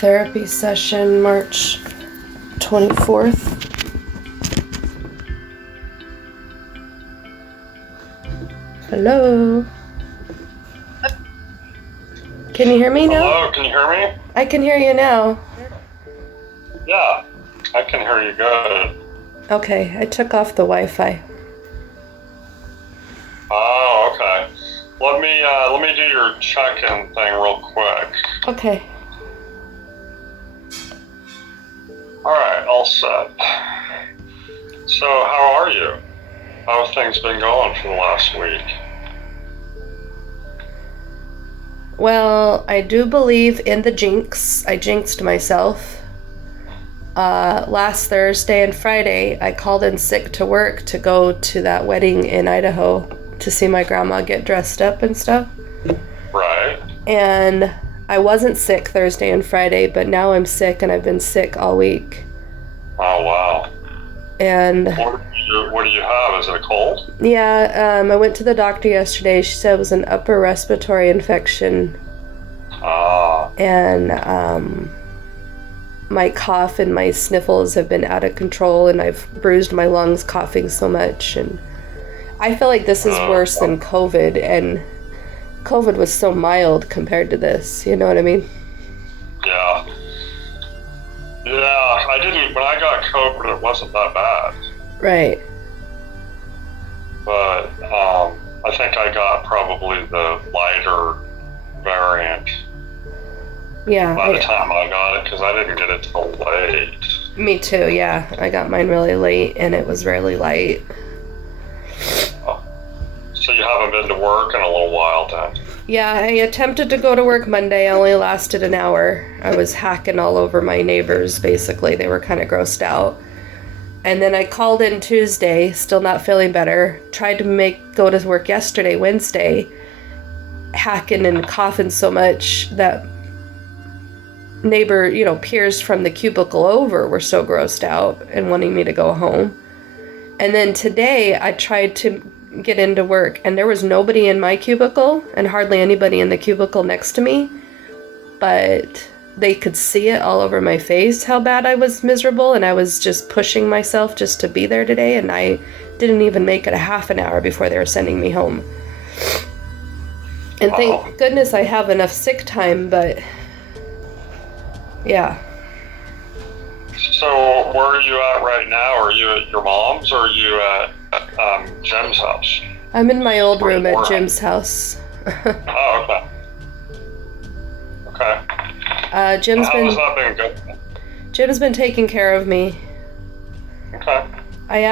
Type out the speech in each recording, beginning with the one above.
Therapy session, March 24th. Hello? Can you hear me now? Hello, can you hear me? I can hear you now. Yeah, I can hear you good. Okay, I took off the Wi-Fi. Oh, okay. Let me do your check-in thing real quick. Okay. All right, all set. So, how are you? How have things been going for the last week? Well, I do believe in the jinx. I jinxed myself. Last Thursday and Friday, I called in sick to work to go to that wedding in Idaho to see my grandma get dressed up and stuff. Right. And I wasn't sick Thursday and Friday, but now I'm sick and I've been sick all week. Oh, wow. And what do you have? Is it a cold? yeah, I went to the doctor yesterday. She said it was an upper respiratory infection. Ah. And my cough and my sniffles have been out of control, and I've bruised my lungs coughing so much. And I feel like this is worse than COVID, and COVID was so mild compared to this. You know what I mean? Yeah. Yeah, when I got COVID, it wasn't that bad. Right. But I think I got probably the lighter variant. Yeah. By the time I got it, because I didn't get it till late. Me too, yeah. I got mine really late, and it was really light. Oh. So you haven't been to work in a little while then? Yeah, I attempted to go to work Monday. I only lasted an hour. I was hacking all over my neighbors, basically. They were kind of grossed out. And then I called in Tuesday, still not feeling better. Tried to go to work yesterday, Wednesday, hacking and coughing so much that neighbor, peers from the cubicle over were so grossed out and wanting me to go home. And then today I tried to get into work, and there was nobody in my cubicle and hardly anybody in the cubicle next to me, but they could see it all over my face how bad I was miserable, and I was just pushing myself just to be there today, and I didn't even make it a half an hour before they were sending me home. And thank goodness I have enough sick time, but yeah. So where are you at right now? Are you at your mom's or are you at Jim's house? I'm in my old room at Jim's house. Oh, okay. Okay. Jim's has that been good? Jim's been taking care of me. Okay. I'm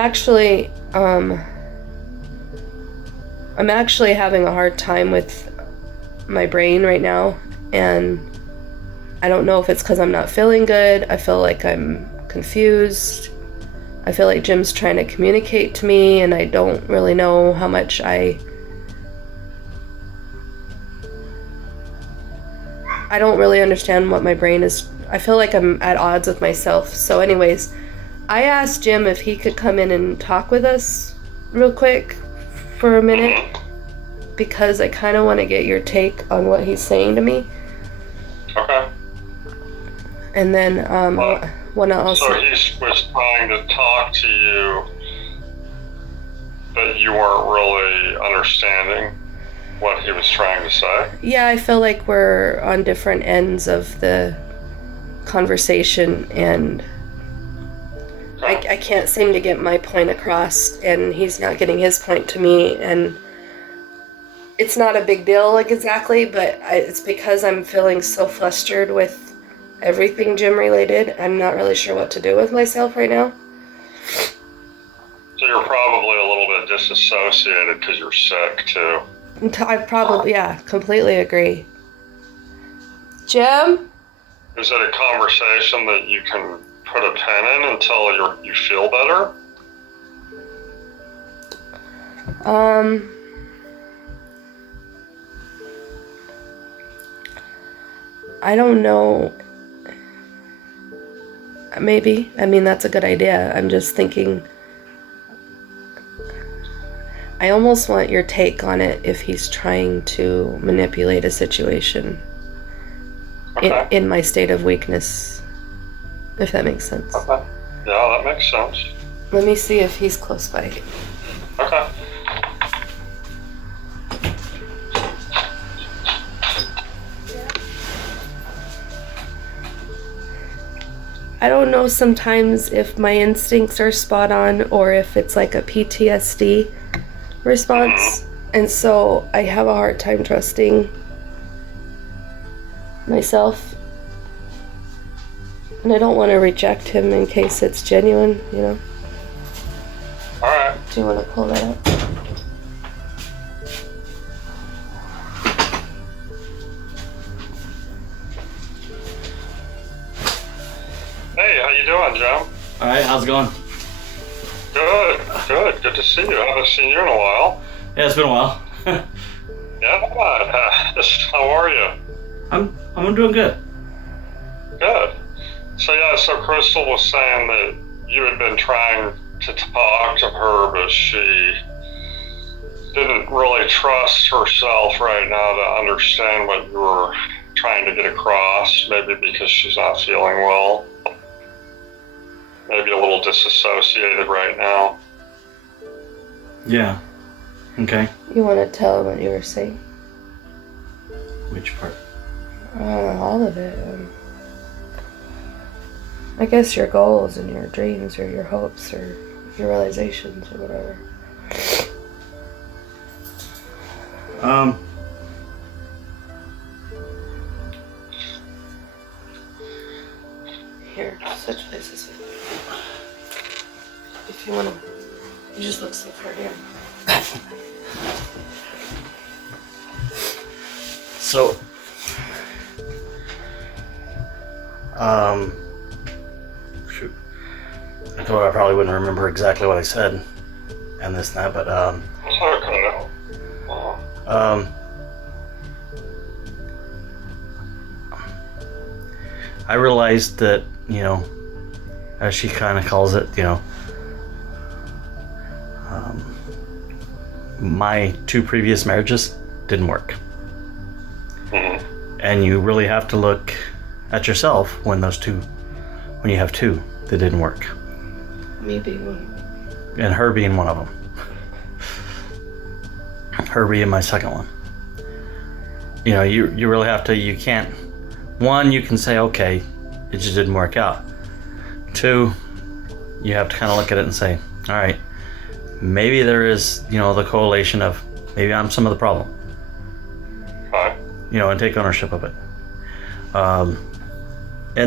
actually having a hard time with my brain right now, and I don't know if it's because I'm not feeling good. I feel like I'm confused. I feel like Jim's trying to communicate to me, and I don't really know how much I don't really understand what my brain is. I feel like I'm at odds with myself. So anyways, I asked Jim if he could come in and talk with us real quick for a minute, because I kind of want to get your take on what he's saying to me. Okay. And then want to also... So he was trying to talk to you, but you weren't really understanding what he was trying to say? Yeah, I feel like we're on different ends of the conversation, and I can't seem to get my point across, and he's not getting his point to me, and it's not a big deal exactly, but it's because I'm feeling so flustered with everything gym related. I'm not really sure what to do with myself right now. So you're probably a little bit disassociated because you're sick too. I probably, completely agree. Jim? Is it a conversation that you can put a pin in until you feel better? I don't know. Maybe. I mean, that's a good idea. I'm just thinking, I almost want your take on it if he's trying to manipulate a situation. Okay. in my state of weakness, if that makes sense. Okay. Yeah, that makes sense. Let me see if he's close by. Okay. I don't know sometimes if my instincts are spot on or if it's like a PTSD response. And so I have a hard time trusting myself. And I don't want to reject him in case it's genuine, you know? All right. Do you want to pull that up? Hey, how you doing, Joe? All right, how's it going? Good. Good. Good to see you. I haven't seen you in a while. Yeah, it's been a while. Yeah. How are you? I'm doing good. Good. So Crystal was saying that you had been trying to talk to her, but she didn't really trust herself right now to understand what you were trying to get across, maybe because she's not feeling well. Maybe a little disassociated right now. Yeah. Okay. You want to tell him what you were saying? Which part? All of it. I guess your goals and your dreams or your hopes or your realizations or whatever. Here, switch places with me. If you want to, you just look safer here. So, shoot. I thought I probably wouldn't remember exactly what I said and this and that, but, Okay. I realized that, as she kind of calls it, my 2 previous marriages didn't work. Mm-hmm. And you really have to look at yourself when you have 2 that didn't work. Me being one. And her being one of them. Her being my second one. You really have to, you can't, one, you can say, okay, it just didn't work out. 2, you have to kind of look at it and say, all right, maybe there is, the correlation of maybe I'm some of the problem. Okay. And take ownership of it. And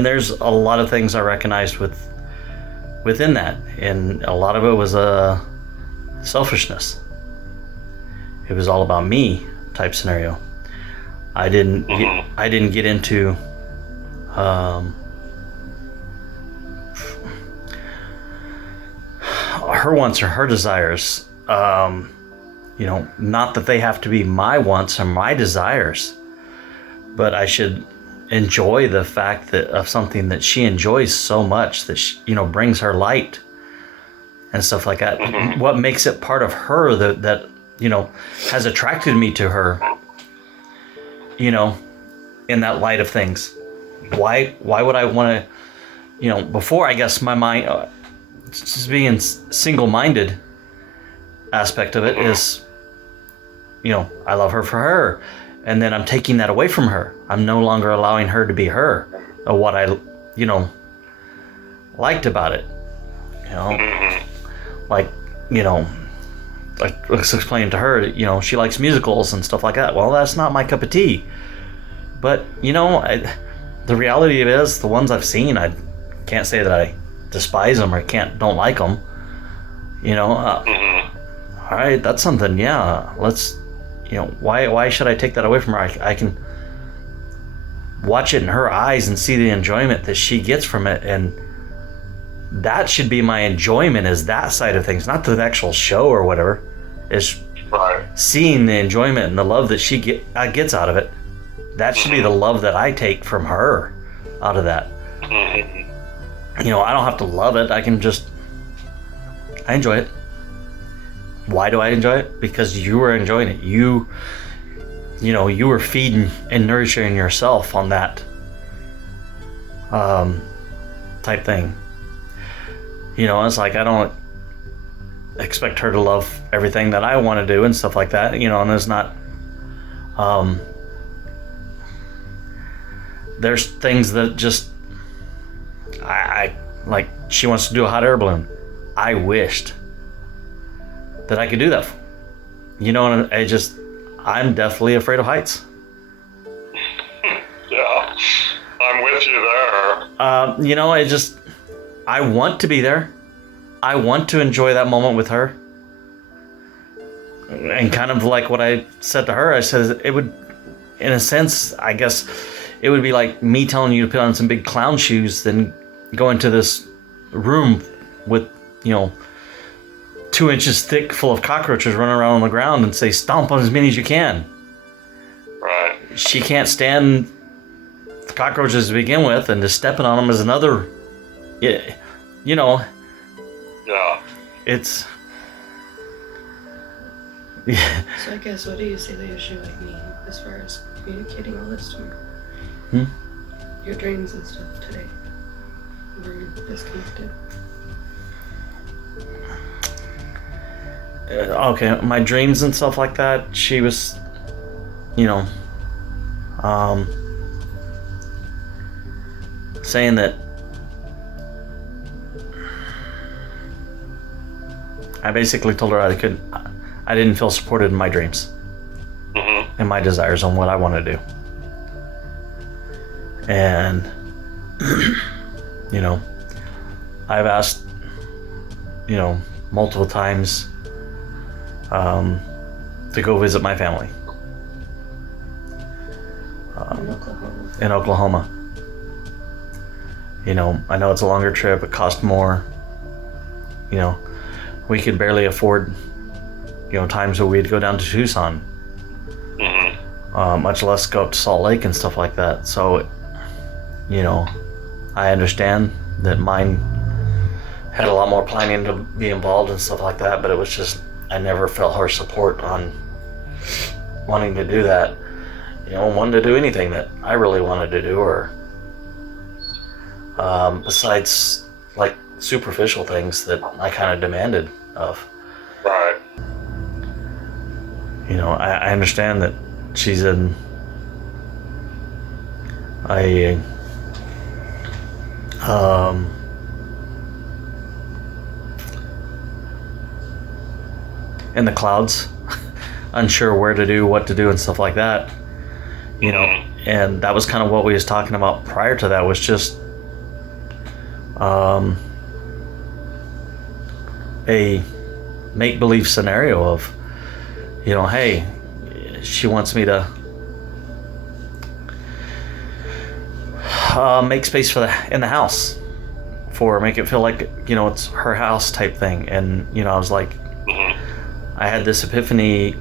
there's a lot of things I recognized within that, and a lot of it was selfishness. It was all about me type scenario. I didn't get into her wants or her desires. Not that they have to be my wants or my desires, but I should enjoy the fact that of something that she enjoys so much that she, brings her light and stuff like that. Mm-hmm. What makes it part of her that has attracted me to her, in that light of things. Why would I want to, before, I guess my mind, just being single-minded aspect of it is, I love her for her. And then I'm taking that away from her. I'm no longer allowing her to be her, or what I, liked about it. Like, like let's explain to her, she likes musicals and stuff like that. Well, that's not my cup of tea. But, the reality of it is, the ones I've seen, I can't say that I despise them or don't like them. All right, that's something, yeah, let's, why should I take that away from her? I can watch it in her eyes and see the enjoyment that she gets from it, and that should be my enjoyment, is that side of things, not the actual show or whatever. It's right. Seeing the enjoyment and the love that she gets out of it. That should be the love that I take from her out of that. I don't have to love it. I enjoy it. Why do I enjoy it? Because you were enjoying it. You were feeding and nourishing yourself on that type thing. You know, it's like I don't expect her to love everything that I want to do and stuff like that. You know, and there's not. There's things that just I like. She wants to do a hot air balloon. I wished that I could do that. You know, and I'm deathly afraid of heights. Yeah, I'm with you there. You know, I want to be there. I want to enjoy that moment with her. And kind of like what I said to her, I said it would, in a sense, I guess, it would be like me telling you to put on some big clown shoes, then go into this room with, 2 inches thick full of cockroaches running around on the ground and say, stomp on as many as you can. Right. She can't stand the cockroaches to begin with, and just stepping on them is another, you know. Yeah. It's... Yeah. So I guess, what do you see the issue with me as far as communicating all this to me? Your dreams and stuff today were disconnected. Okay, my dreams and stuff like that, she was, saying that I basically told her I didn't feel supported in my dreams and my desires on what I want to do. And, I've asked, multiple times to go visit my family in Oklahoma. I know it's a longer trip, it costs more. We could barely afford, times where we'd go down to Tucson, much less go up to Salt Lake and stuff like that. So, I understand that mine had a lot more planning to be involved and stuff like that, but it was just, I never felt her support on wanting to do that. Wanting to do anything that I really wanted to do, or besides like superficial things that I kind of demanded of. Right. I understand that she's in in the clouds, unsure where to do, what to do, and stuff like that. And that was kind of what we was talking about prior to that, was just a make-believe scenario of, hey, she wants me to make space in the house, make it feel like, it's her house type thing. And, I was like, I had this epiphany.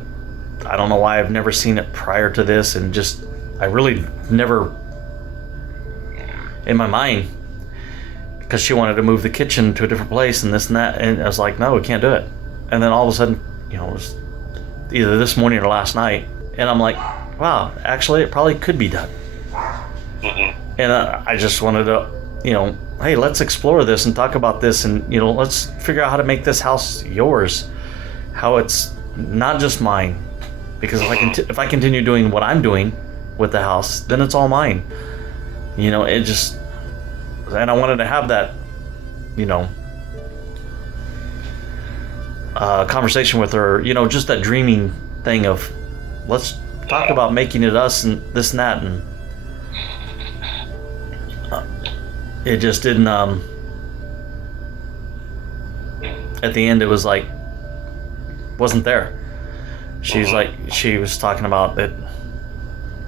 I don't know why I've never seen it prior to this, and just, I really never, in my mind, because she wanted to move the kitchen to a different place and this and that, and I was like, no, we can't do it. And then all of a sudden, it was either this morning or last night, and I'm like, wow, actually it probably could be done. And I just wanted to, hey, let's explore this and talk about this, and let's figure out how to make this house yours, how it's not just mine. Because if I continue doing what I'm doing with the house, then it's all mine. It just, and I wanted to have that, conversation with her, just that dreaming thing of, let's talk about making it us and this and that, and it just didn't. At the end, it was like, wasn't there. She was talking about that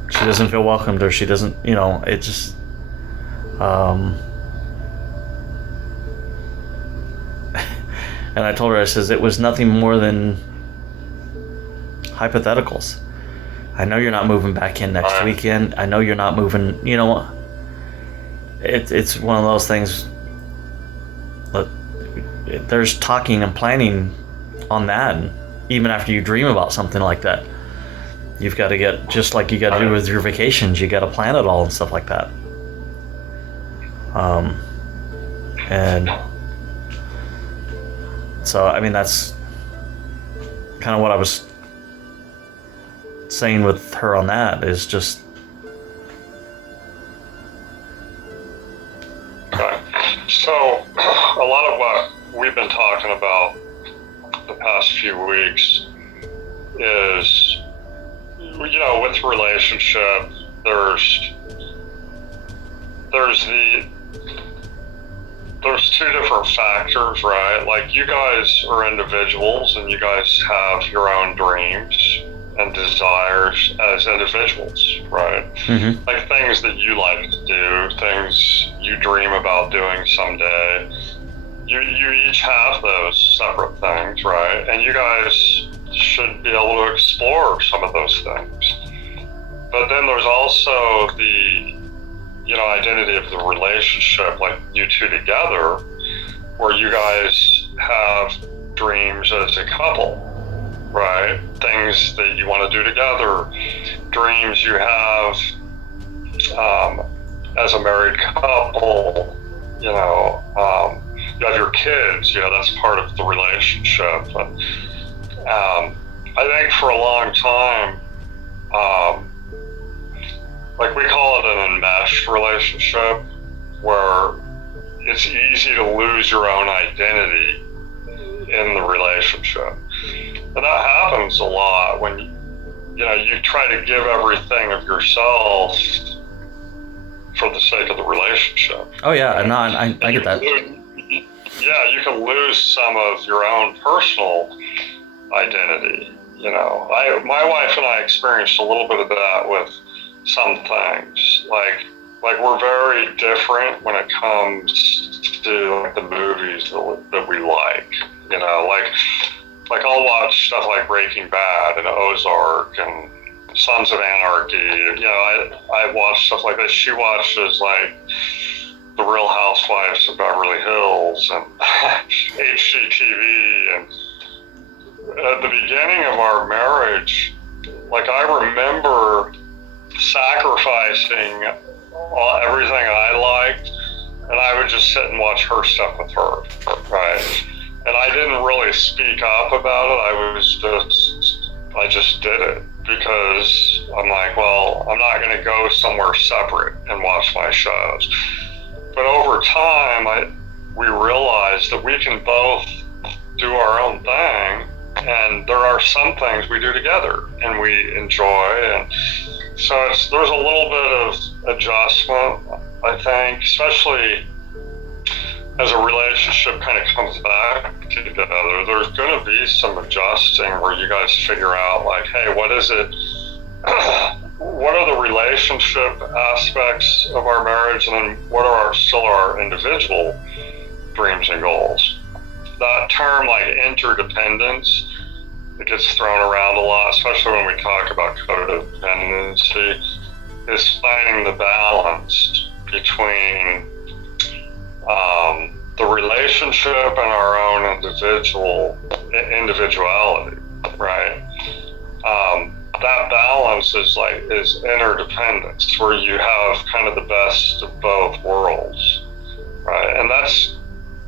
she doesn't feel welcomed, or she doesn't, it just, and I told her, I says, it was nothing more than hypotheticals. I know you're not moving back in next weekend. I know you're not moving, it's one of those things that there's talking and planning on that. And even after you dream about something like that, you've got to get, just like you got to do with your vacations, you got to plan it all and stuff like that. And so, I mean, that's kind of what I was saying with her on that, is just... Okay. So, a lot of what we've been talking about the past few weeks is, with relationship, there's two different factors, right? Like, you guys are individuals and you guys have your own dreams and desires as individuals, right? Mm-hmm. Like things that you like to do, things you dream about doing someday. You each have those separate things, right? And you guys should be able to explore some of those things. But then there's also the identity of the relationship, like you two together, where you guys have dreams as a couple, right? Things that you want to do together, dreams you have as a married couple, you have your kids, that's part of the relationship. And I think for a long time, like we call it an enmeshed relationship, where it's easy to lose your own identity in the relationship. And that happens a lot when you try to give everything of yourself for the sake of the relationship. Oh yeah, no, I get that. You can lose some of your own personal identity. My wife and I experienced a little bit of that with some things. Like we're very different when it comes to like the movies that we like. Like I'll watch stuff like Breaking Bad and Ozark and Sons of Anarchy. I watch stuff like this. She watches like The Real Housewives of Beverly Hills and HGTV. And at the beginning of our marriage, like I remember sacrificing everything I liked, and I would just sit and watch her stuff with her, right? And I didn't really speak up about it. I just did it because I'm like, well, I'm not going to go somewhere separate and watch my shows. But over time, we realized that we can both do our own thing, and there are some things we do together and we enjoy. And so there's a little bit of adjustment, I think, especially as a relationship kind of comes back together. There's going to be some adjusting where you guys figure out, like, hey, what is it? What are the relationship aspects of our marriage, and then what are still our individual dreams and goals? That term, like interdependence, it gets thrown around a lot, especially when we talk about codependency, is finding the balance between the relationship and our own individuality, right? That balance is interdependence, where you have kind of the best of both worlds, right? And that's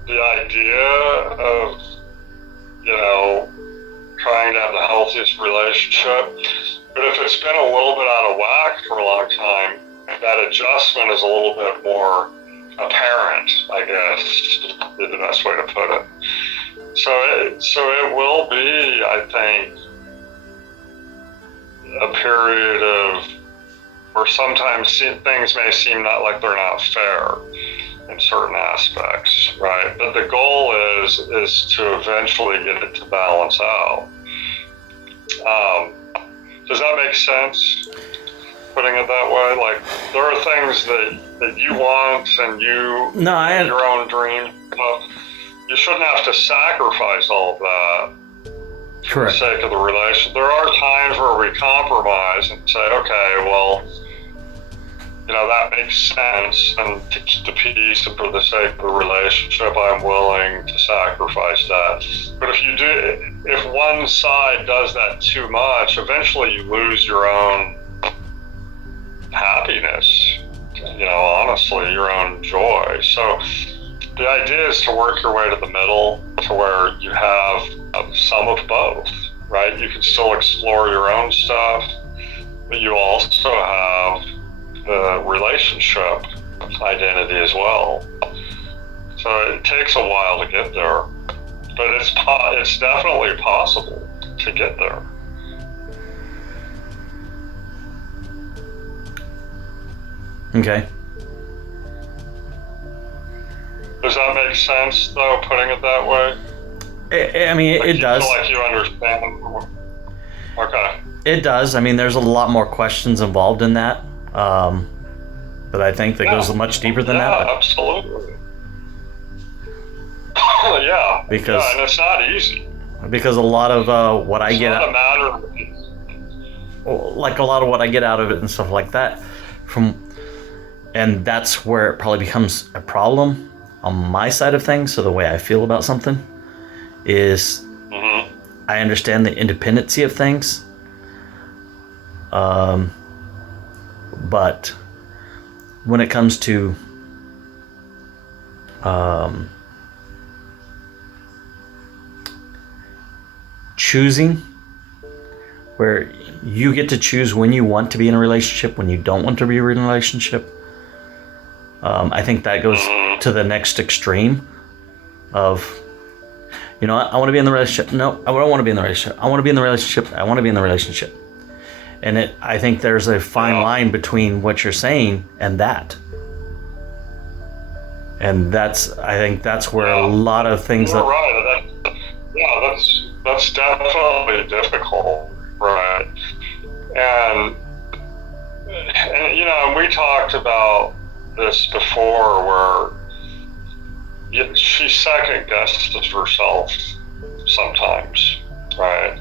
the idea of, trying to have the healthiest relationship. But if it's been a little bit out of whack for a long time, that adjustment is a little bit more apparent, I guess, is the best way to put it. So it will be, I think, a period of where sometimes things may seem like they're not fair in certain aspects, right? But the goal is to eventually get it to balance out. Does that make sense, putting it that way? Like, there are things that you want and your own dreams. Well, you shouldn't have to sacrifice all of that for the sake of the relation. There are times where we compromise and say, okay, well, that makes sense, and to keep the peace and for the sake of the relationship, I'm willing to sacrifice that. But if one side does that too much, eventually you lose your own happiness, honestly. honestly, your own joy. So the idea is to work your way to the middle to where you have some of both, right? You can still explore your own stuff, but you also have the relationship identity as well. So it takes a while to get there, but it's definitely possible to get there. Okay. Does that make sense, though, putting it that way? I mean, it does. Feel like you understand? Okay. It does. I mean, there's a lot more questions involved in that. But I think that goes much deeper than that. Yeah, absolutely. Yeah. Because and it's not easy. Because a lot of what I get out, like a lot of what I get out of it and stuff like that, and that's where it probably becomes a problem on my side of things. So the way I feel about something is, I understand the independency of things, but when it comes to choosing, where you get to choose when you want to be in a relationship, when you don't want to be in a relationship, I think that goes to the next extreme of, I want to be in the relationship. No, I don't want to be in the relationship. I want to be in the relationship. I want to be in the relationship. And I think there's a fine line between what you're saying and that. And I think that's where a lot of things You're right. That's definitely difficult, right? And we talked about this before, where she second guesses herself sometimes, right?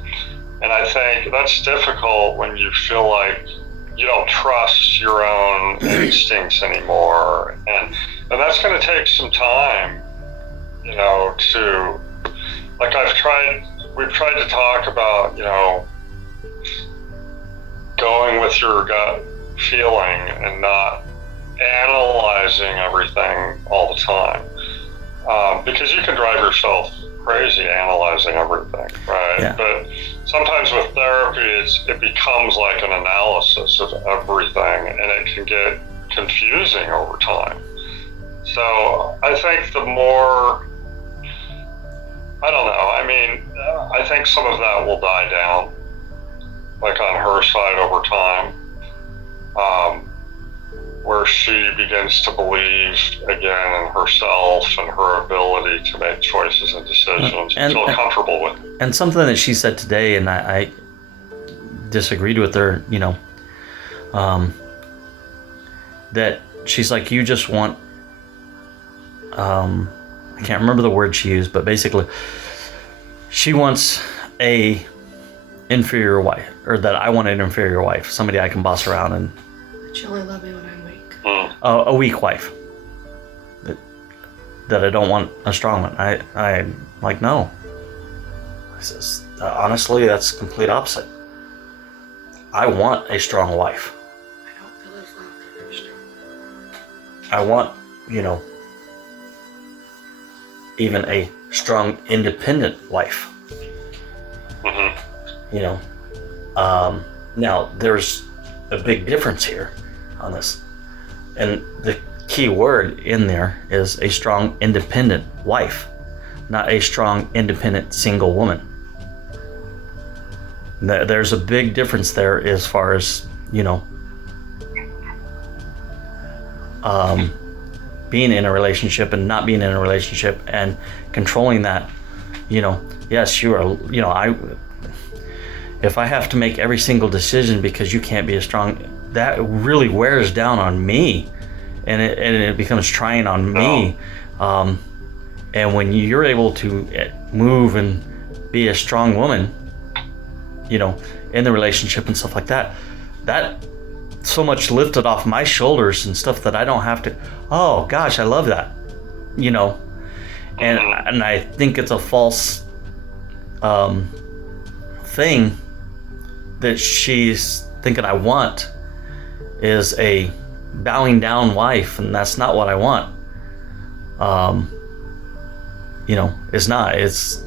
And I think that's difficult when you feel like you don't trust your own instincts anymore, and that's going to take some time, to, like, we've tried to talk about, going with your gut feeling and not analyzing everything all the time, because you can drive yourself crazy analyzing everything, right? Yeah. But sometimes with therapy, it becomes like an analysis of everything, and it can get confusing over time. So I think the more, I don't know, I think some of that will die down, like on her side over time, where she begins to believe again in herself and her ability to make choices and decisions and feel comfortable with it. And something that she said today, and I disagreed with her, that she's like, you just want, I can't remember the word she used, but basically she wants a inferior wife, or that I want an inferior wife, somebody I can boss around, and But you only love me when I'm weak. A weak wife. That I don't want a strong one. I'm like, no. I says, honestly, that's the complete opposite. I want a strong wife. I don't feel as love that you're strong. I want, even a strong, independent wife. Now there's a big difference here on this, and the key word in there is a strong, independent wife, not a strong, independent single woman. There's a big difference there as far as being in a relationship and not being in a relationship, and controlling that. Yes, you are, if I have to make every single decision because you can't be as strong, that really wears down on me, and it becomes trying on me. And when you're able to move and be a strong woman, in the relationship and stuff like that, that so much lifted off my shoulders and stuff that I don't have to, oh gosh, I love that, and I think it's a false thing that she's thinking I want, is a bowing down wife, and that's not what I want. It's not. It's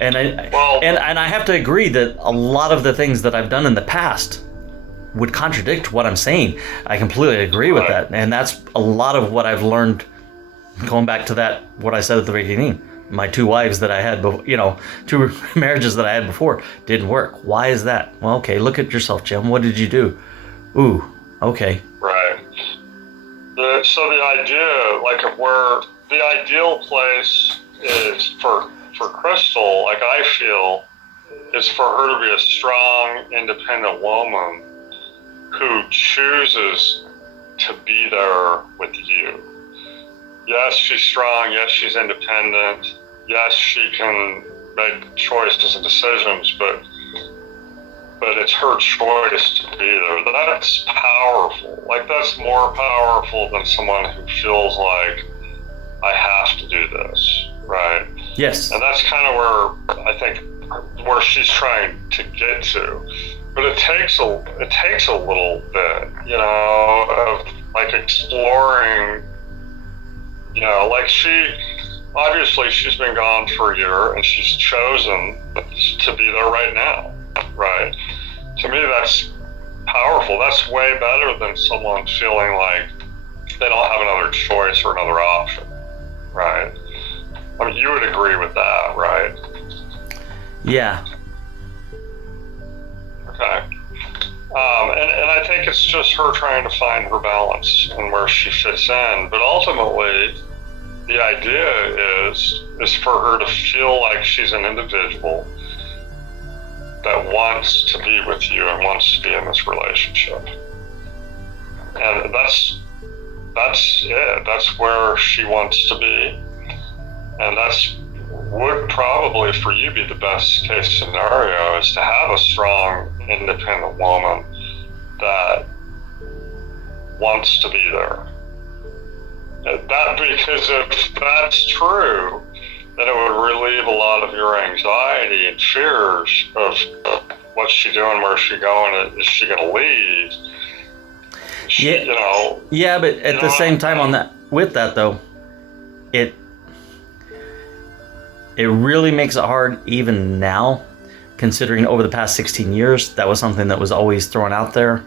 and I have to agree that a lot of the things that I've done in the past would contradict what I'm saying. I completely agree with that, and that's a lot of what I've learned going back to that what I said at the beginning. My 2 wives that I had, 2 marriages that I had before didn't work. Why is that? Well, okay, look at yourself, Jim. What did you do? Ooh, okay. Right. So the idea, like, of where the ideal place is for Crystal, like I feel, is for her to be a strong, independent woman who chooses to be there with you. Yes, she's strong. Yes, she's independent. Yes, she can make choices and decisions, but it's her choice to be there. That's powerful. Like, that's more powerful than someone who feels like, I have to do this, right? Yes. And that's kind of where I think where she's trying to get to. But it takes a little bit, of like exploring. Like she's been gone for a year and she's chosen to be there right now, right? To me, that's powerful. That's way better than someone feeling like they don't have another choice or another option, right? I mean, you would agree with that, right? Yeah. Okay. And I think it's just her trying to find her balance and where she fits in. But ultimately, the idea is for her to feel like she's an individual that wants to be with you and wants to be in this relationship. And that's it. That's where she wants to be. And that's would probably for you be the best case scenario, is to have a strong, independent woman that wants to be there. Because if that's true, then it would relieve a lot of your anxiety and fears of what's she doing, where's she going, is she going to leave? Yeah, but at the same time, with that though, it really makes it hard even now, considering over the past 16 years, that was something that was always thrown out there.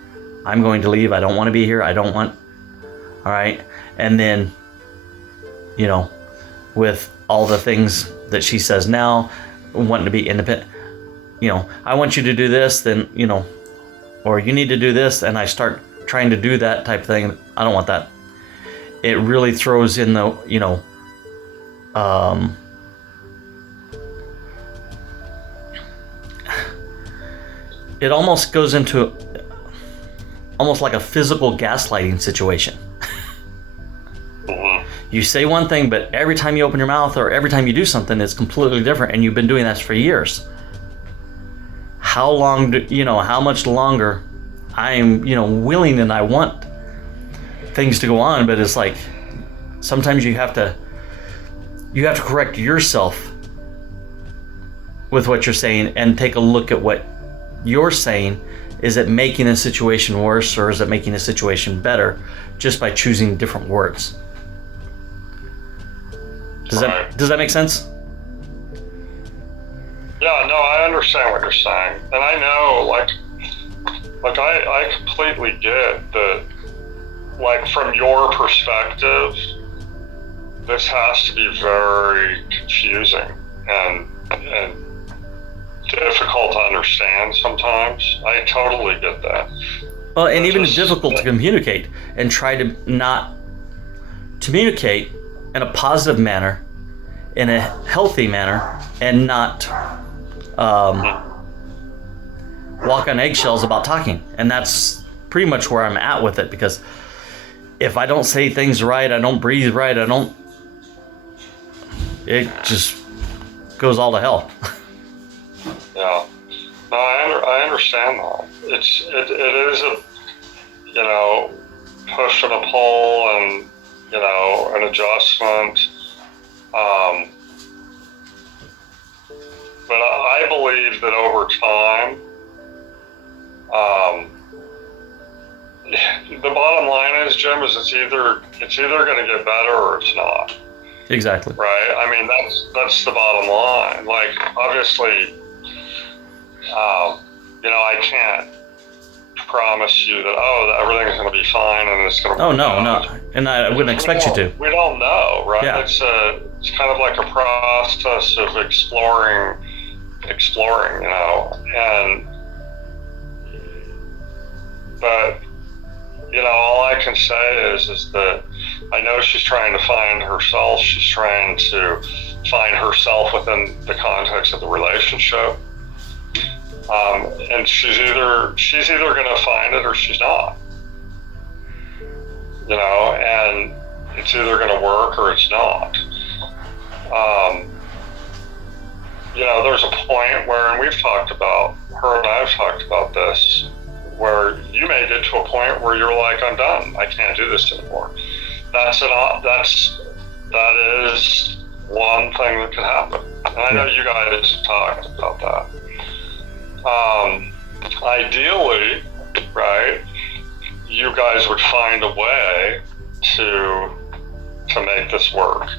I'm going to leave. I don't want to be here. All right. And then, with all the things that she says now, wanting to be independent, I want you to do this, then, or you need to do this, and I start trying to do that type of thing. I don't want that. It really throws in the, it almost goes into almost like a physical gaslighting situation. Mm-hmm. You say one thing, but every time you open your mouth or every time you do something, it's completely different, and you've been doing that for years. How much longer I'm, willing and I want things to go on, but it's like sometimes you have to correct yourself with what you're saying and take a look at what you're saying. Is it making a situation worse, or is it making a situation better just by choosing different words? Does that make sense? Yeah, no, I understand what you're saying. And I know, like I completely get that, like, from your perspective, this has to be very confusing and difficult to understand sometimes. I totally get that. Well, and even difficult to communicate, and try to not communicate in a positive manner, in a healthy manner, and not walk on eggshells about talking. And that's pretty much where I'm at with it, because if I don't say things right, I don't breathe right, it just goes all to hell. Yeah, no, I understand that. It is a, push and a pull and, an adjustment. But I believe that over time, the bottom line is, Jim, is it's either going to get better or it's not. Exactly. Right. I mean, that's the bottom line. Like, obviously, I can't promise you that everything's going to be fine and it's going to. Oh no, and I wouldn't expect you to. We don't know, right? Yeah. It's kind of like a process of exploring, but all I can say is that I know she's trying to find herself. She's trying to find herself within the context of the relationship. And she's either going to find it or she's not. And it's either going to work or it's not. There's a point where, and her and I have talked about this, where you may get to a point where you're like, I'm done. I can't do this anymore. That is one thing that could happen. And I know you guys have talked about that. Ideally, right, you guys would find a way to make this work.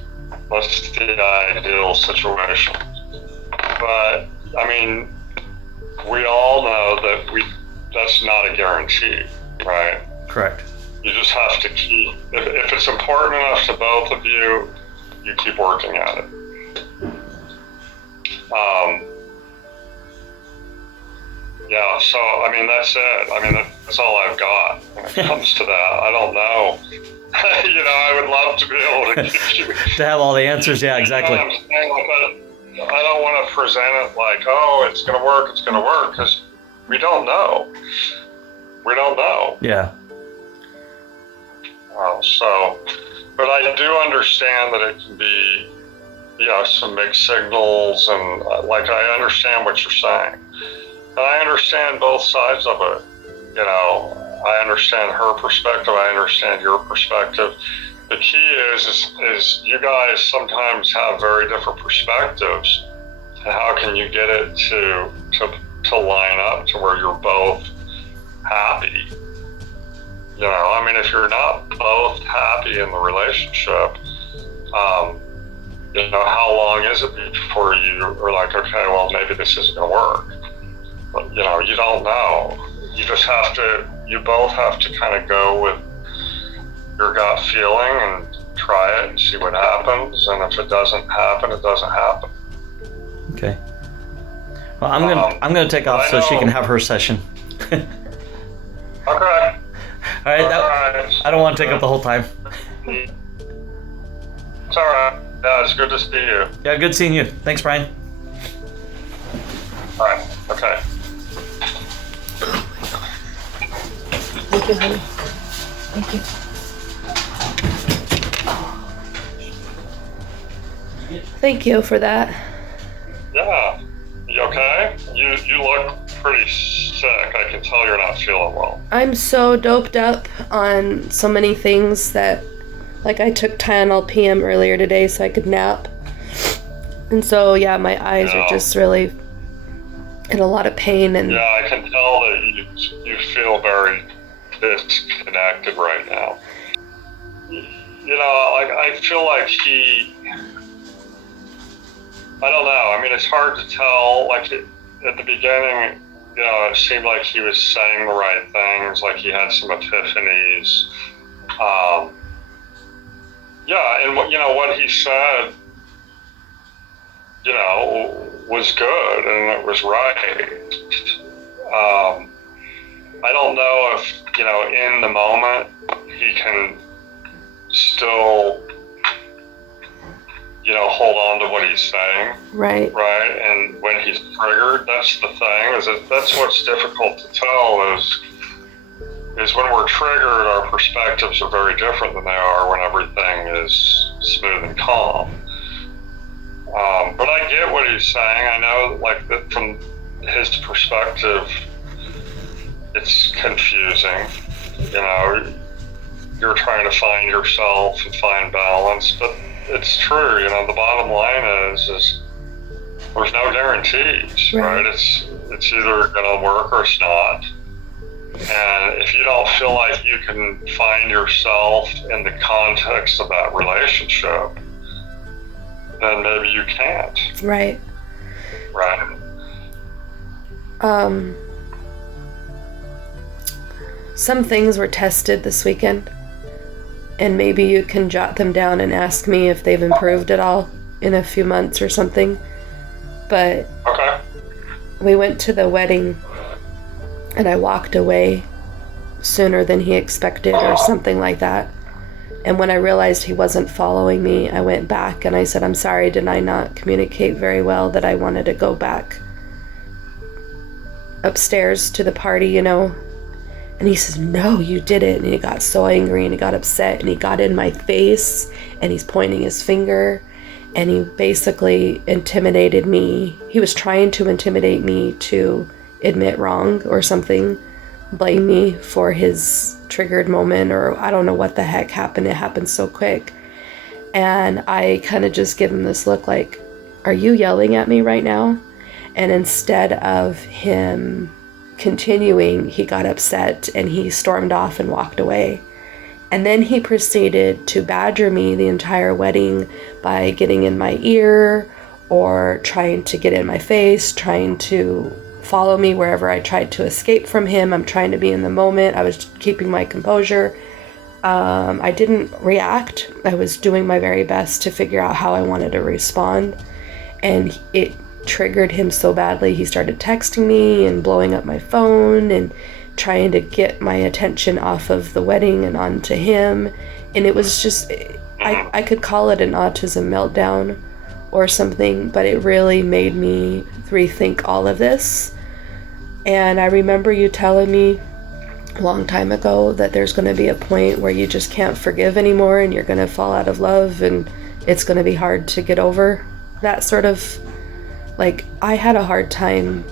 That's the ideal situation. But, I mean, we all know that that's not a guarantee, right? Correct. You just have to keep, if it's important enough to both of you, you keep working at it. Yeah, so, I mean, that's it. I mean, that's all I've got when it comes to that. I don't know. I would love to be able to give you... to have all the answers, yeah, exactly. I'm saying, but I don't want to present it like, it's going to work, because we don't know. We don't know. Yeah. But I do understand that it can be, some mixed signals, and I understand what you're saying. And I understand both sides of it. I understand her perspective. I understand your perspective. The key is you guys sometimes have very different perspectives. And how can you get it to line up to where you're both happy? I mean, if you're not both happy in the relationship, how long is it before you are like, okay, well, maybe this isn't going to work? But, you don't know. You both have to kind of go with your gut feeling and try it and see what happens. And if it doesn't happen, it doesn't happen. Okay. Well, I'm gonna take off so she can have her session. Okay. All right. I don't want to take up the whole time. It's all right. Yeah, it's good to see you. Yeah, good seeing you. Thanks, Brian. All right. Okay. Thank you, honey. Thank you. Thank you for that. Yeah. You okay? You look pretty sick. I can tell you're not feeling well. I'm so doped up on so many things that, I took Tylenol PM earlier today so I could nap. And so, yeah, my eyes are just really in a lot of pain. And yeah, I can tell that you feel very disconnected right now. I feel like I don't know. I mean, it's hard to tell. At the beginning, it seemed like he was saying the right things, like he had some epiphanies. And what he said, was good and it was right. I don't know if, in the moment he can still, hold on to what he's saying. Right. Right. And when he's triggered, that's the thing, that's what's difficult to tell is when we're triggered, our perspectives are very different than they are when everything is smooth and calm. But I get what he's saying. I know, that from his perspective, it's confusing. You're trying to find yourself and find balance, but it's true. The bottom line is there's no guarantees, right? It's either going to work or it's not. And if you don't feel like you can find yourself in the context of that relationship, then maybe you can't. Right. Right. Some things were tested this weekend, and maybe you can jot them down and ask me if they've improved at all in a few months or something. But Okay. we went to the wedding, and I walked away sooner than he expected or something like that. And when I realized he wasn't following me, I went back and I said, I'm sorry, did I not communicate very well that I wanted to go back upstairs to the party, you know? And he says, no, you didn't. And he got so angry and he got upset and he got in my face and he's pointing his finger and he basically intimidated me. He was trying to intimidate me to admit wrong or something, blame me for his triggered moment, or I don't know what the heck happened. It happened so quick. And I kind of just give him this look like, are you yelling at me right now? And instead of him continuing, he got upset and he stormed off and walked away. And then he proceeded to badger me the entire wedding by getting in my ear or trying to get in my face, trying to follow me wherever I tried to escape from him. I'm trying to be in the moment. I was keeping my composure. I didn't react. I was doing my very best to figure out how I wanted to respond. And it triggered him so badly. He started texting me and blowing up my phone and trying to get my attention off of the wedding and onto him. And it was just, I could call it an autism meltdown or something, but it really made me rethink all of this. And I remember you telling me a long time ago that there's going to be a point where you just can't forgive anymore and you're going to fall out of love and it's going to be hard to get over that sort of, like, I had a hard time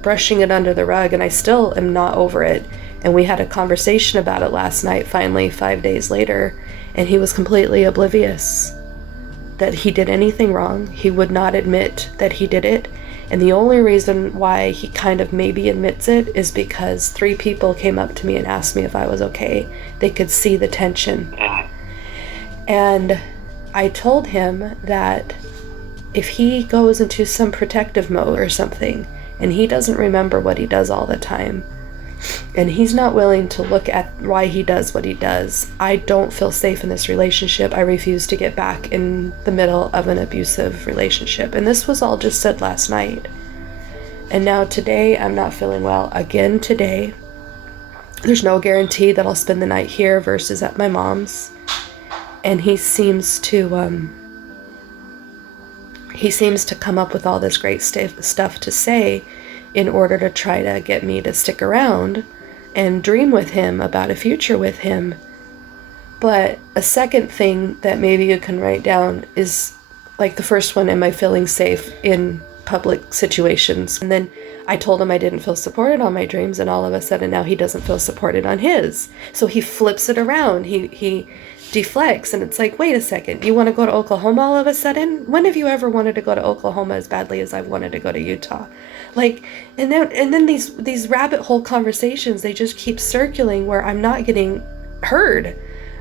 brushing it under the rug and I still am not over it. And we had a conversation about it last night, finally, 5 days later, and he was completely oblivious that he did anything wrong. He would not admit that he did it. And the only reason why he kind of maybe admits it is because 3 people came up to me and asked me if I was okay. They could see the tension. And I told him that if he goes into some protective mode or something, and he doesn't remember what he does all the time, and he's not willing to look at why he does what he does, I don't feel safe in this relationship. I refuse to get back in the middle of an abusive relationship. And this was all just said last night. And now today, I'm not feeling well again today. There's no guarantee that I'll spend the night here versus at my mom's. And he seems to come up with all this great stuff to say in order to try to get me to stick around and dream with him about a future with him. But a second thing that maybe you can write down is, like, the first one, am I feeling safe in public situations? And then I told him I didn't feel supported on my dreams, and all of a sudden now he doesn't feel supported on his. So he flips it around. He deflects, and it's like, wait a second, you want to go to Oklahoma all of a sudden? When have you ever wanted to go to Oklahoma as badly as I've wanted to go to Utah? Like, and then these rabbit hole conversations, they just keep circling where I'm not getting heard.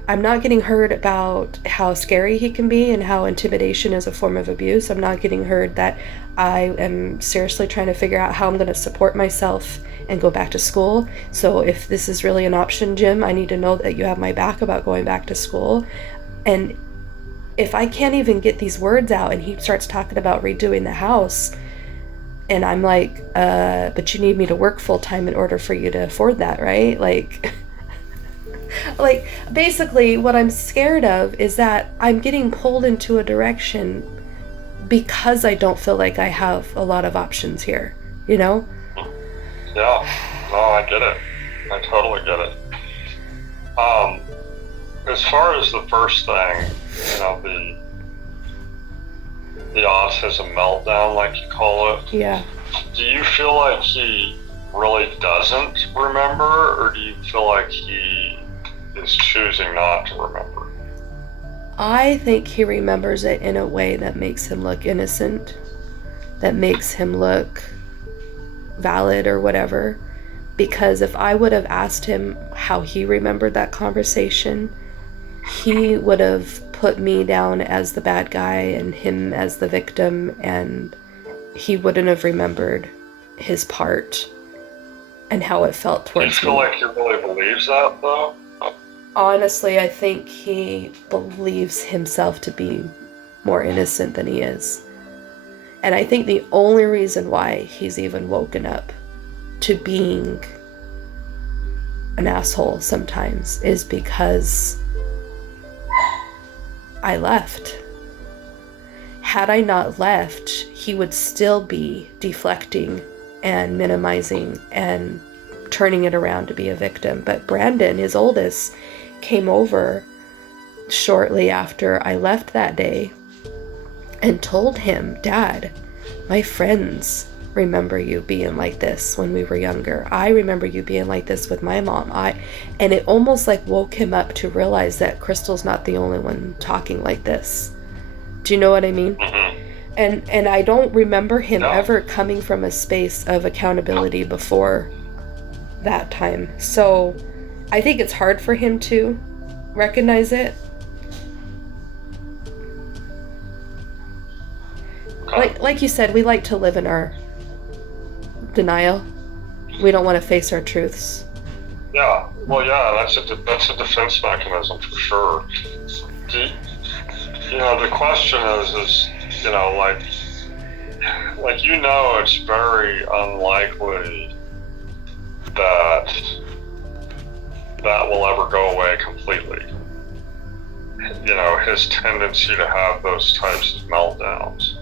I'm not getting heard about how scary he can be and how intimidation is a form of abuse. I'm not getting heard that I am seriously trying to figure out how I'm going to support myself and go back to school. So if this is really an option, Jim, I need to know that you have my back about going back to school. And if I can't even get these words out and he starts talking about redoing the house, and I'm like, but you need me to work full time in order for you to afford that, right? Like, like, basically what I'm scared of is that I'm getting pulled into a direction because I don't feel like I have a lot of options here, you know? Yeah, no, I get it. I totally get it. As far as the first thing, you know, the autism meltdown, like you call it. Yeah. Do you feel like he really doesn't remember, or do you feel like he is choosing not to remember? I think he remembers it in a way that makes him look innocent, that makes him look valid or whatever. Because if I would have asked him how he remembered that conversation, he would have put me down as the bad guy and him as the victim, and he wouldn't have remembered his part and how it felt Do you towards feel me. like he really believes that, though? Honestly, I think he believes himself to be more innocent than he is. And I think the only reason why he's even woken up to being an asshole sometimes is because I left. Had I not left, he would still be deflecting and minimizing and turning it around to be a victim. But Brandon, his oldest, came over shortly after I left that day and told him, Dad, my friends remember you being like this when we were younger. I remember you being like this with my mom. And it almost like woke him up to realize that Crystal's not the only one talking like this. Do you know what I mean? Mm-hmm. And I don't remember him No. ever coming from a space of accountability before that time. So I think it's hard for him to recognize it. Like you said, we like to live in our denial. We don't want to face our truths. Yeah, well, yeah, that's a defense mechanism for sure. The question is, it's very unlikely that will ever go away completely. His tendency to have those types of meltdowns.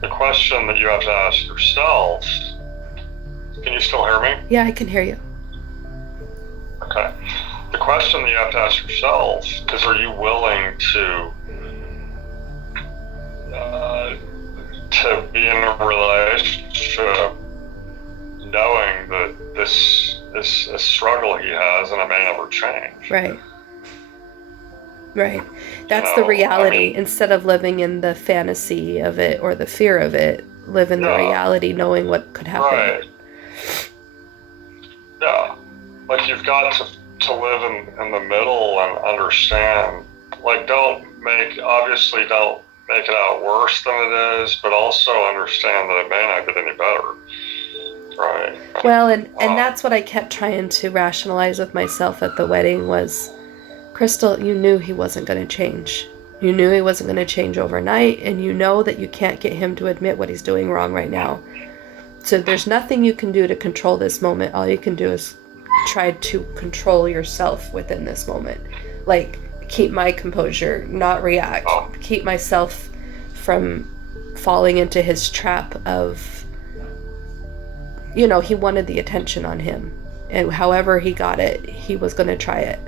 The question that you have to ask yourself, can you still hear me? Yeah, I can hear you. Okay. The question that you have to ask yourself is, are you willing to be in a relationship knowing that this is a struggle he has and it may never change? Right. That's the reality. Instead of living in the fantasy of it or the fear of it, live in the reality knowing what could happen. Right. Yeah. Like, you've got to live in the middle and understand. Like, don't make it out worse than it is, but also understand that it may not get any better. Right. Well, and that's what I kept trying to rationalize with myself at the wedding was, Crystal, you knew he wasn't going to change. You knew he wasn't going to change overnight, and you know that you can't get him to admit what he's doing wrong right now. So there's nothing you can do to control this moment. All you can do is try to control yourself within this moment. Like, keep my composure, not react. Keep myself from falling into his trap of, he wanted the attention on him. And however he got it, he was going to try it.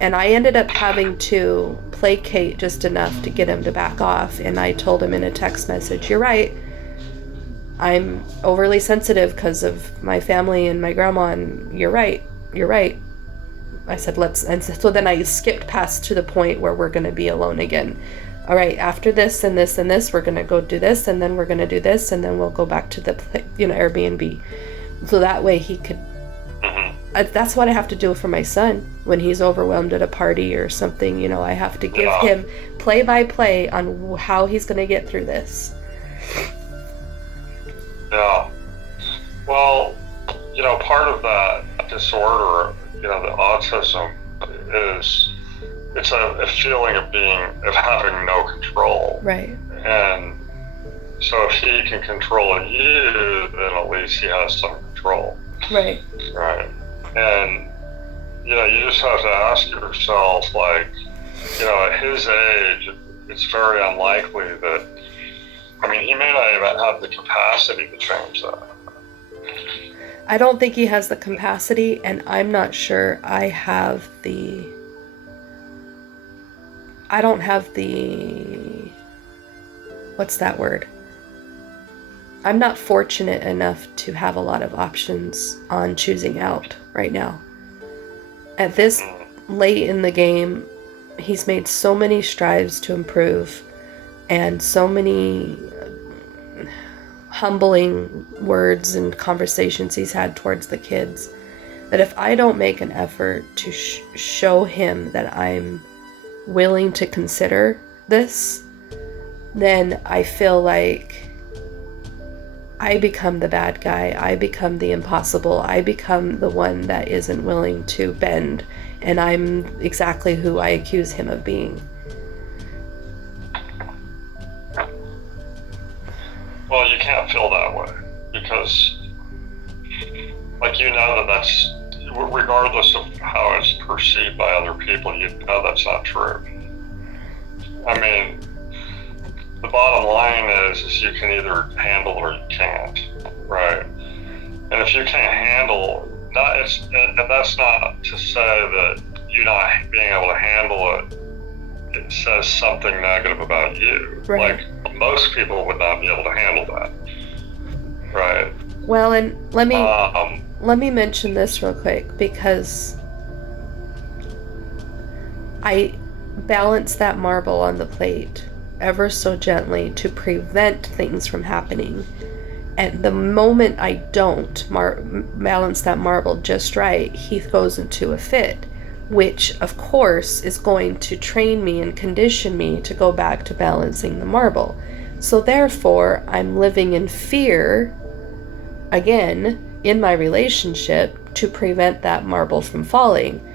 And I ended up having to placate just enough to get him to back off. And I told him in a text message, you're right. I'm overly sensitive because of my family and my grandma, and you're right. I said, and so then I skipped past to the point where we're going to be alone again. All right, after this and this and this, we're going to go do this, and then we're going to do this, and then we'll go back to the, Airbnb. So that way he could, that's what I have to do for my son when he's overwhelmed at a party or something. I have to give him play by play on how he's going to get through this. Yeah. Well, part of that disorder, the autism, it's a feeling of having no control. Right. And so if he can control you, then at least he has some control. Right. Right. And, you just have to ask yourself, like, at his age, it's very unlikely that, he may not even have the capacity to change that. I don't think he has the capacity, and I'm not sure I don't have the, what's that word? I'm not fortunate enough to have a lot of options on choosing out right now. At this late in the game, he's made so many strides to improve, and so many, humbling words and conversations he's had towards the kids, that if I don't make an effort to show him that I'm willing to consider this, then I feel like I become the bad guy. I become the impossible. I become the one that isn't willing to bend, and I'm exactly who I accuse him of being. Well, you can't feel that way because, like, you know that's, regardless of how it's perceived by other people, you know that's not true. I mean, the bottom line is you can either handle or you can't, right? And if you can't handle, and that's not to say that you not being able to handle it, it says something negative about you. Right. Like, most people would not be able to handle that, right? Well, and let me mention this real quick, because I balance that marble on the plate ever so gently to prevent things from happening. And the moment I don't balance that marble just right, he goes into a fit, which of course is going to train me and condition me to go back to balancing the marble. So therefore, I'm living in fear, again, in my relationship to prevent that marble from falling.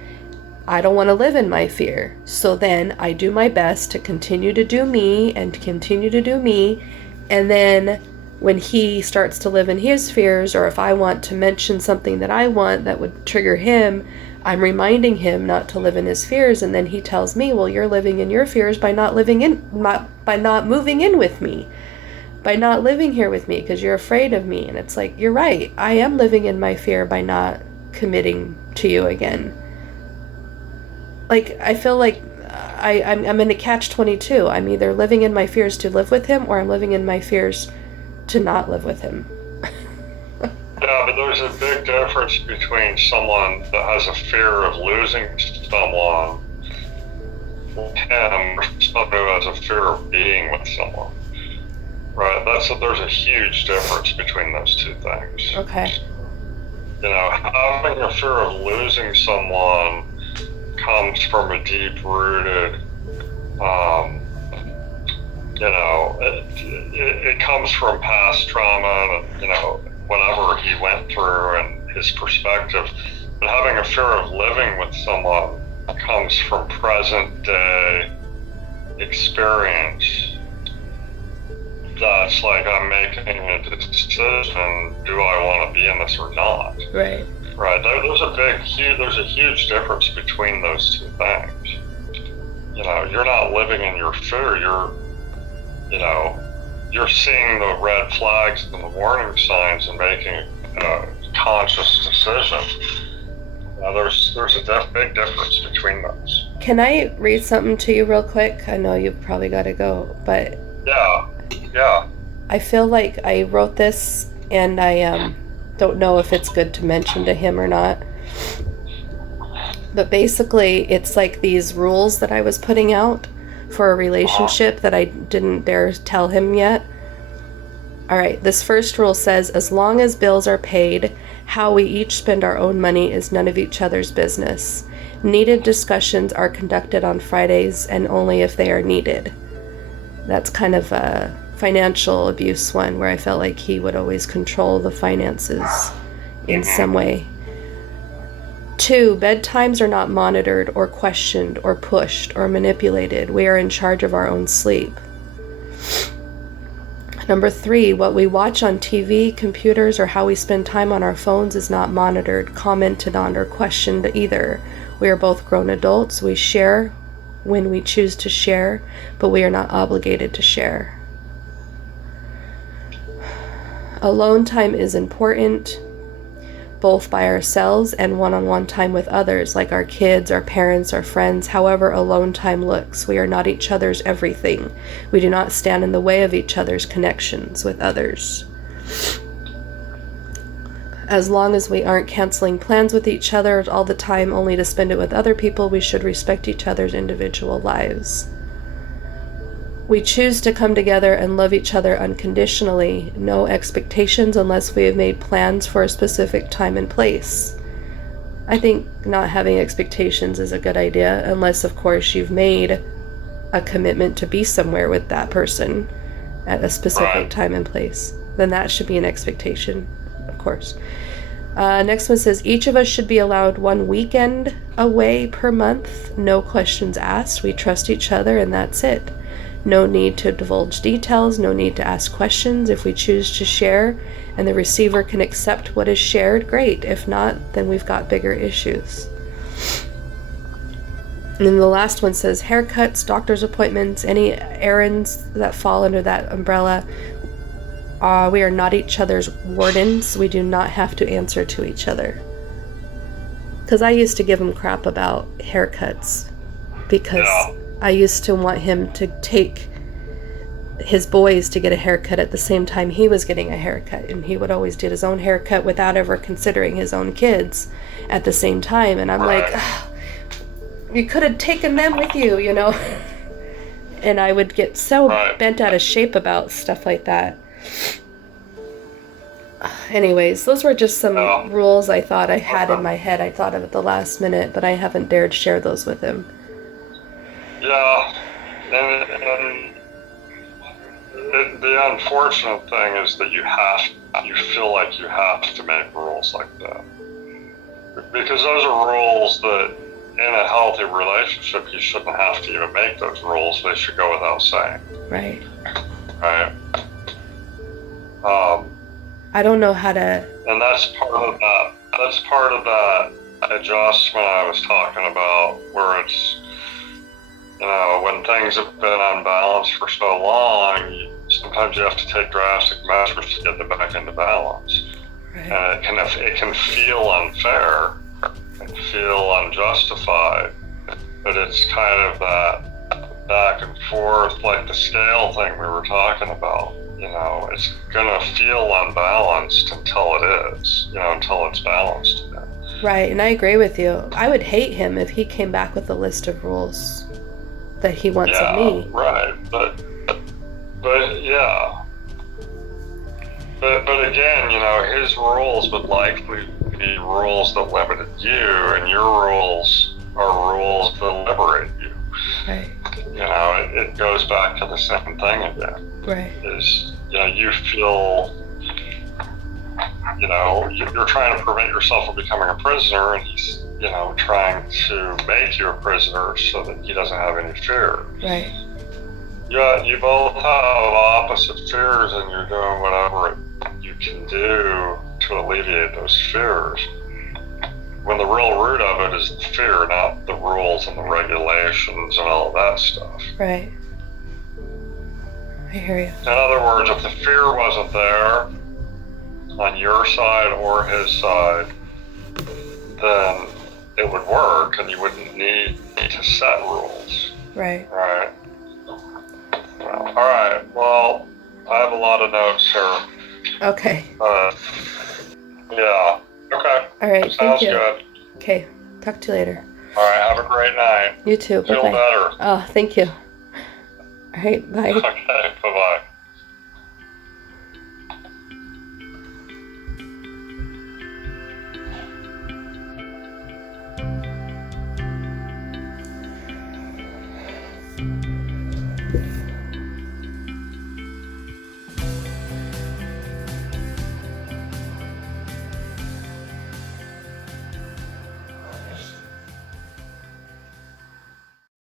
I don't want to live in my fear. So then I do my best to continue to do me and continue to do me. And then when he starts to live in his fears, or if I want to mention something that I want that would trigger him, I'm reminding him not to live in his fears. And then he tells me, well, you're living in your fears by not moving in with me, by not living here with me because you're afraid of me. And it's like, you're right. I am living in my fear by not committing to you again. Like, I feel like I'm in a catch-22. I'm either living in my fears to live with him, or I'm living in my fears to not live with him. Yeah, but there's a big difference between someone that has a fear of losing someone, him, or someone who has a fear of being with someone. Right? There's a huge difference between those two things. Okay. You know, having a fear of losing someone comes from a deep-rooted, it comes from past trauma and, whatever he went through and his perspective. But having a fear of living with someone comes from present-day experience. That's like, I'm making a decision, do I want to be in this or not? Right. Right. There's a huge difference between those two things. You're not living in your fear. You're seeing the red flags and the warning signs and making a conscious decision. There's a big difference between those. Can I read something to you real quick? I know you've probably got to go, but yeah. I feel like I wrote this and I don't know if it's good to mention to him or not. But basically, it's like these rules that I was putting out for a relationship that I didn't dare tell him yet. All right, this first rule says, as long as bills are paid, how we each spend our own money is none of each other's business. Needed discussions are conducted on Fridays and only if they are needed. That's kind of a financial abuse one where I felt like he would always control the finances in some way. 2, bedtimes are not monitored or questioned or pushed or manipulated. We are in charge of our own sleep. Number 3, what we watch on TV, computers, or how we spend time on our phones is not monitored, commented on, or questioned either. We are both grown adults. We share when we choose to share, but we are not obligated to share. Alone time is important, both by ourselves and one-on-one time with others, like our kids, our parents, our friends. However alone time looks, we are not each other's everything. We do not stand in the way of each other's connections with others. As long as we aren't canceling plans with each other all the time only to spend it with other people, we should respect each other's individual lives. We choose to come together and love each other unconditionally. No expectations unless we have made plans for a specific time and place. I think not having expectations is a good idea, unless, of course, you've made a commitment to be somewhere with that person at a specific time and place. Then that should be an expectation, of course. Next one says, each of us should be allowed 1 weekend away per month. No questions asked. We trust each other and that's it. No need to divulge details. No need to ask questions. If we choose to share and the receiver can accept what is shared, great. If not, then we've got bigger issues. And then the last one says, haircuts, doctor's appointments, any errands that fall under that umbrella. We are not each other's wardens. We do not have to answer to each other. Because I used to give him crap about haircuts. Because I used to want him to take his boys to get a haircut at the same time he was getting a haircut. And he would always do his own haircut without ever considering his own kids at the same time. And I'm like, you could have taken them with you, you know? And I would get so bent out of shape about stuff like that. Anyways, those were just some rules I thought I had in my head. I thought of at the last minute, but I haven't dared share those with him. Yeah, and the unfortunate thing is that you feel like you have to make rules like that. Because those are rules that in a healthy relationship you shouldn't have to even make those rules. They should go without saying. Right. Right. I don't know how to... And that's part of that. That's part of that adjustment I was talking about, where it's, you know, when things have been unbalanced for so long, sometimes you have to take drastic measures to get them back into balance. Right. And it can feel unfair and feel unjustified, but it's kind of that back and forth, like the scale thing we were talking about. You know, it's gonna feel unbalanced until it is, you know, until it's balanced again. Right, and I agree with you. I would hate him if he came back with a list of rules that he wants of me. Right, but yeah. But again, you know, his rules would likely be rules that limited you, and your rules are rules that liberate you. Right. You know, it goes back to the same thing again. Right. Is, you know, you feel, you know, you're trying to prevent yourself from becoming a prisoner, and he's, you know, trying to make you a prisoner so that he doesn't have any fear. Right. Yeah, you both have opposite fears, and you're doing whatever you can do to alleviate those fears. When the real root of it is the fear, not the rules and the regulations and all that stuff. Right. I hear you. In other words, if the fear wasn't there on your side or his side, then it would work and you wouldn't need to set rules. Right. Right. Well, all right. Well, I have a lot of notes here. Okay. Yeah. Okay. All right. Sounds thank you. good. Okay. Talk to you later. All right. Have a great night. You too. Feel Bye-bye. better. Oh, thank you. All right. Bye. Okay. Bye-bye.